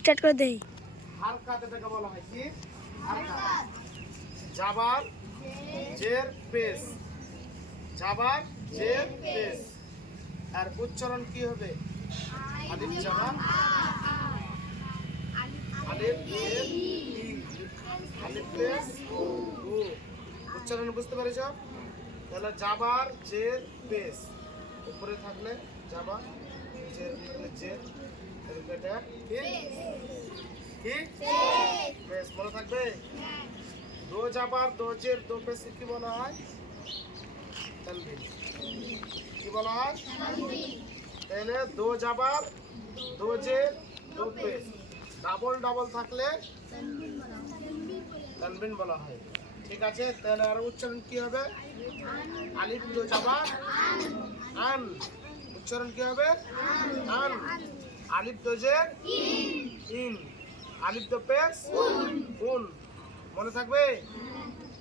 Start করে দেই। হারকাত এটাকে বলা হয় কি? হারকাত। জাবার জের পেশ, জাবার জের পেশ। আর উচ্চারণ কি হবে? আলিফ জাবার আলিফ জের ই, আলিফ পেশ উ। উচ্চারণ বুঝতে পেরেছ? তাহলে জাবার জের পেশ, উপরে থাকলে জাবার, জের থাকলে জের, এটা কি কি পেশ মনে থাকবে। দো জাবার দো জের দো পেশ কি বলা হয়? তানবিন। কি বলা হয়? তাহলে দো জাবার দো জের দো পেশ, ডাবল ডাবল থাকলে তানবিন বলা হয়। ঠিক আছে, তাহলে আর উচ্চারণ কি হবে? আলিফ দো জাবার আন, উচ্চারণ কি হবে? আন। আলিফ দো জের ইন, আলিফ দো পেশ উন। মনে থাকবে?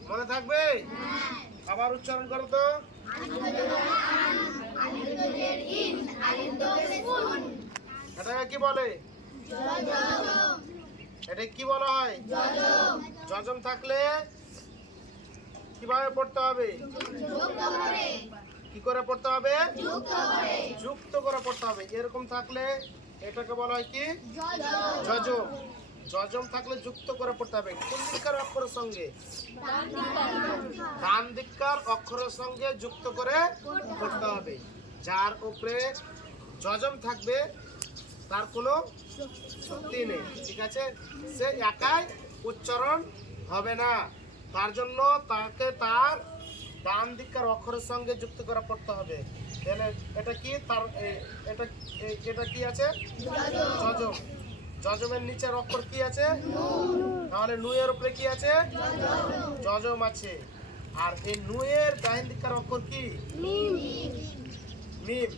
মনে থাকবে? আবার উচ্চারণ করো তো। এটা কি বলে? এটা কি বলা হয়? যজম থাকলে কিভাবে পড়তে হবে? কি করে পড়তে হবে? যুক্ত করে পড়তে হবে। এরকম থাকলে এটাকে বলা হয় কি? যজম। যজম থাকলে যুক্ত করে পড়তে হবে। কোন দিককার অক্ষরের সঙ্গে? ডান দিককার অক্ষরের সঙ্গে যুক্ত করে পড়তে হবে। যার উপরে যজম থাকবে তার কোনো শক্তি নেই। ঠিক আছে, সে একাই উচ্চারণ হবে না। তার জন্য তাকে তার ডান দিককার অক্ষরের সঙ্গে যুক্ত করে পড়তে হবে। তাহলে এটা কি? তার এটা এটা কি আছে? যজম। যজমের নিচের অক্ষর কি আছে? তাহলে নুয়ের উপরে কি আছে? যজম আছে। আর এই নুয়ের ডান দিককার অক্ষর কি? মিম।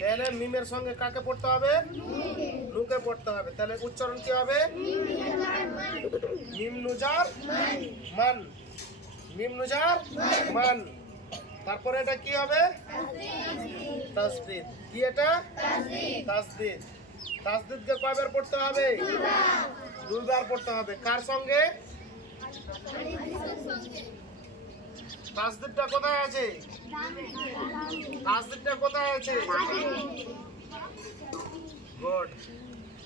তাহলে মিমের সঙ্গে কাকে পড়তে হবে? নুকে পড়তে হবে। তাহলে উচ্চারণ কি হবে? মিম নুজার মান, মিম নুজার মান। তারপরে এটা কি হবে? তাসদীদ। কি এটা? তাসদীদ। তাসদীদকে কয়বার পড়তে হবে? দুইবার পড়তে হবে। কার সঙ্গে? তাসদীদটা কোথায় আছে? তাসদীদটা কোথায় আছে? গুড।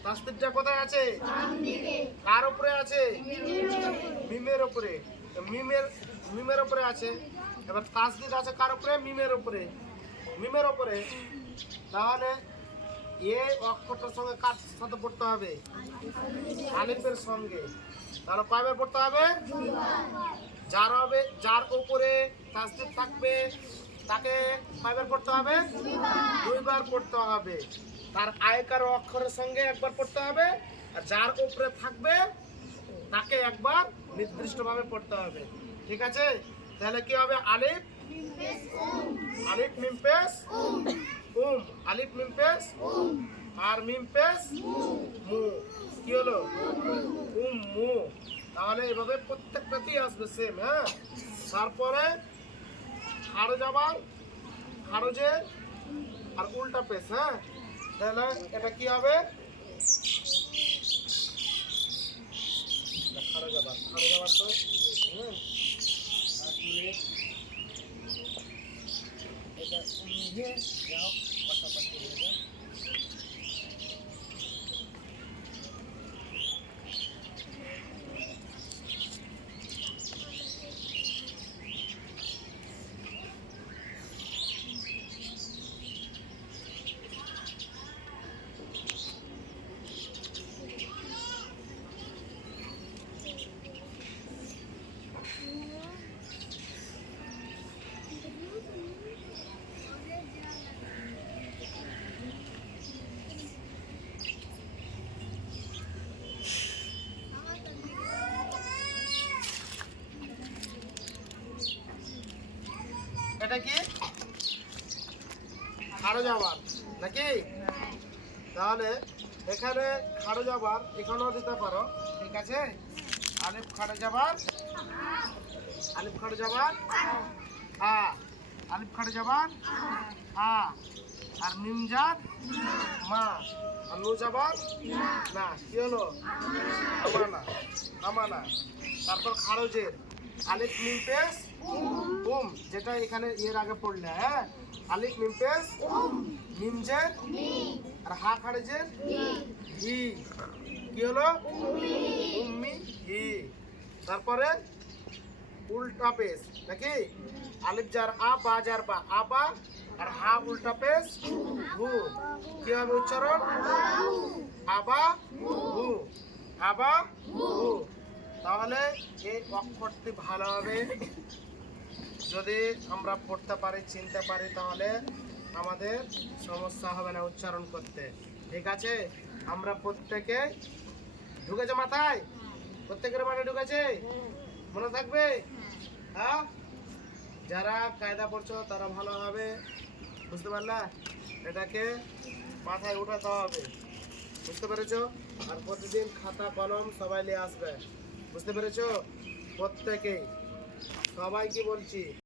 তাসদীদটা কোথায় আছে? কার উপরে আছে? মিমের উপরে। মিমের উপরে আছে। এবার তাসদীদ আছে কার উপরে? মিমের উপরে। মিমের উপরে। তাহলে এই অক্ষরটার সঙ্গে কার সাথে পড়তে হবে? আলিফের সঙ্গে। তাহলে কয়বার পড়তে হবে? যার উপরে তাসদীদ থাকবে তাকে কয়বার পড়তে হবে? দুইবার পড়তে হবে। তার আয়কার অক্ষরের সঙ্গে একবার পড়তে হবে, আর যার উপরে থাকবে তাকে একবার নির্দিষ্টভাবে পড়তে হবে। ঠিক আছে, তাহলে কি হবে? আলিফ আলিফ মিম পেশ আলিফ মিম পেশ আর মিম পেশ মু। কি হলো? মু। তাহলে এভাবে প্রত্যেকটাতেই আসবে সেম। হ্যাঁ, তারপরে খাড়ো যাবার খাড়োজে আর উল্টা পেশ। হ্যাঁ, তাহলে এটা কি হবে? খাড়ো যাবার তো এক মিনিট, এটা যাও পাশাপাশি হয়ে যায়। এটা কি? খাড়ো যাবার নাকি? তাহলে এখানে খাড়ো যাবার এখানেও দিতে পারো। ঠিক আছে, আলিফ খাড়ো যাবার আলিফ খাড়ো যাবার আলিফ খাড়ো যাবার আর মিম জার মা। আর নু জবর না, কি হলো? আমানা, আমানা। তারপর খারজের আলিফ মিম পেশ উম, যেটা এখানে এর আগে পড়লে, হ্যাঁ, আলিফ মিম পেশ মিম জের আর হা খারজের হি, কি হলো? উম্মি হি। তারপরে উল্টা পেশ নাকি, আলিফ জার আ বা জার বা, আবা আর হা উল্টা পেশ হু, কি হবে উচ্চারণ? আবা হু, আবা হু। তাহলে এই অক্ষরটি ভালোভাবে যদি আমরা পড়তে পারি, চিনতে পারি, তাহলে আমাদের সমস্যা হবে না উচ্চারণ করতে। ঠিক আছে? আমরা প্রত্যেকে ঢুকেছে মাথায়, প্রত্যেকের মানে ঢুকেছে, মনে থাকবে? হ্যাঁ, যারা কায়দা পড়ছো তারা ভালোভাবে বুঝতে পারলা, এটাকে মাথায় উঠাতে হবে। বুঝতে পেরেছো? আর প্রতিদিন খাতা কলম সবাই নিয়ে আসবে। বুঝতে পেরেছো? প্রত্যেকেই, সবাইকে বলছি।